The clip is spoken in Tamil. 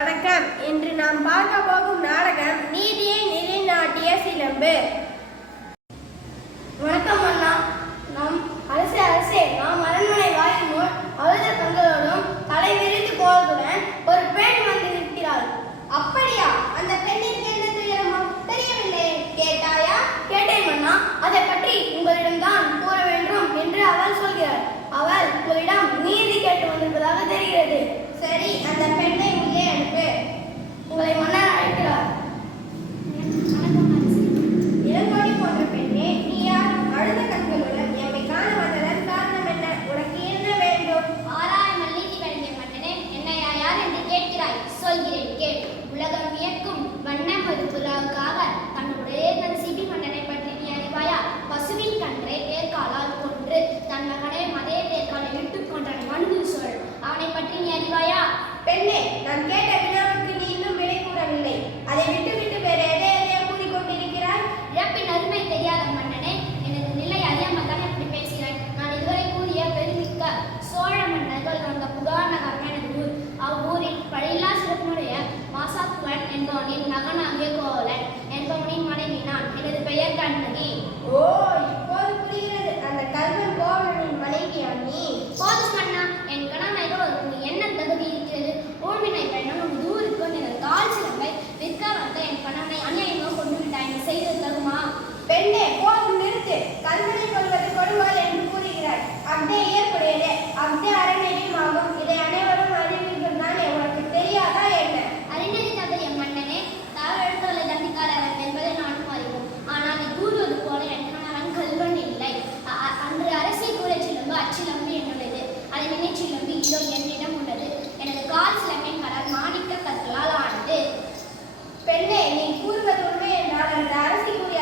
வணக்கம். இன்று நாம் பார்க்க போகும் நாடகம் நீதியை நிலைநாட்டிய சிலம்பு. வணக்கம் அண்ணா. நம் அரசே நாம் அரண்மனை வாயில் முன் அழுத கண்களோடும் தலை விரித்து போவதுடன் ஒரு பெண் வந்து நிற்கிறாள். அப்படியா? அந்த பெண்ணிற்கு என்ன துயரமோ தெரியவில்லை. கேட்டாயா? கேட்டேன் அண்ணா. அதை பற்றி உங்களிடம்தான் கூற வேண்டும் என்று அவள் சொல்கிறாள். அவள் உங்களிடம் நீதி கேட்டு வந்திருப்பதாக தெரிகிறது. சரி, அந்த பெண்ணை உள்ளே அனுப்பு. உங்களை மன்னர் அழைக்கிறார். இளங்கோடி போன்ற பெண்ணே, நீ யார்? அழுத கண்களுடன் எம்மை காண வந்ததன் காரணம் என்ன? உனக்கு என்ன வேண்டும்? ஆராயாமல் நீதி வழங்கிய மன்னனே, என்னை யார் என்று கேட்கிறாய்? சொல்கிறேன் கேள். உலகம் வியக்கும் வண்ணம் ஒரு புறாவுக்காக தன்னுடைய தன் சிபி மன்னனை பற்றி நீ அறிவாயா? பசுவின் கன்றை தேர்காலால் கொன்று தன் மகனை மதே தேர்காலை இட்டுக் கொண்டான் மனுது சொல். அவனை பற்றி நீ அறிவாயா? பெண்ணே, நான் கேட்ட வினாவுக்கு நீ இன்னும் விடை கூறவில்லை. அதை விட்டுவிட்டு வேற எதையோ கூறிக்கொண்டிருக்கிறாய். இழப்பின் அருமை தெரியாத மன்னனே, எனது நிலை அறியாமல் தான் இப்படி பேசுகிறாய். நான் இதுவரை கூறிய பெருமிக்க சோழ மன்னர்கள் அந்த புகார் நகரம் எனது ஊர். அவ்வூரில் பழியில்லா சிறப்புடைய மாசாத்துவன் என்பவனின் மகனாகிய கோவலன் என்பவனின் மனைவி நான். எனது பெயர் கண்ணகி. ஓ, இப்போது புரிகிறது. அந்த கல்வன் கோவலனின் மனைவியா நீ? போதும் அண்ணா, என் கணவனோடு என்ன தகுதி இருக்கிறது? ஊழ்வினை பெண்ணும் உன் ஊருக்கு எனது கால் சிலம்பை விற்க வந்த என் கணவனை அநியாயமாக கொண்டு விட்டாய். நீ செய்தது தகுமா? பெண்ணே, போதும் நிறுத்து. கல்வனை கொள்வது கொடுவாள் என்று கூறுகிறாய். அப்தே ஏற்புடையதே, அப்தே அறநெறியும் ஆகும். இதை அனைவரும் அறிவீர்கள் தானே, உனக்கு தெரியாதா என்ன? அறிஞரில்லாத என் மன்னனே, தவறெழுத்தவர்களை தண்டிக்காதவன் என்பதை நானும் அறிவோம். ஆனால் நீ கூறுவது போல என் கணவன் கல்வன் இல்லை. அன்று அரசை கூற சிலம்பு அச்சிலம்பு என்னுடையது. அதை நினைச்சிலம்பு இதோ என்னிடம் உள்ளது. எனது கால் சிலம்பின் கடல் மாணிக்க கற்களால் ஆனது. பெண்ணே, நீ கூறுவது உண்மை என்றால் அந்த அரசி கூறிய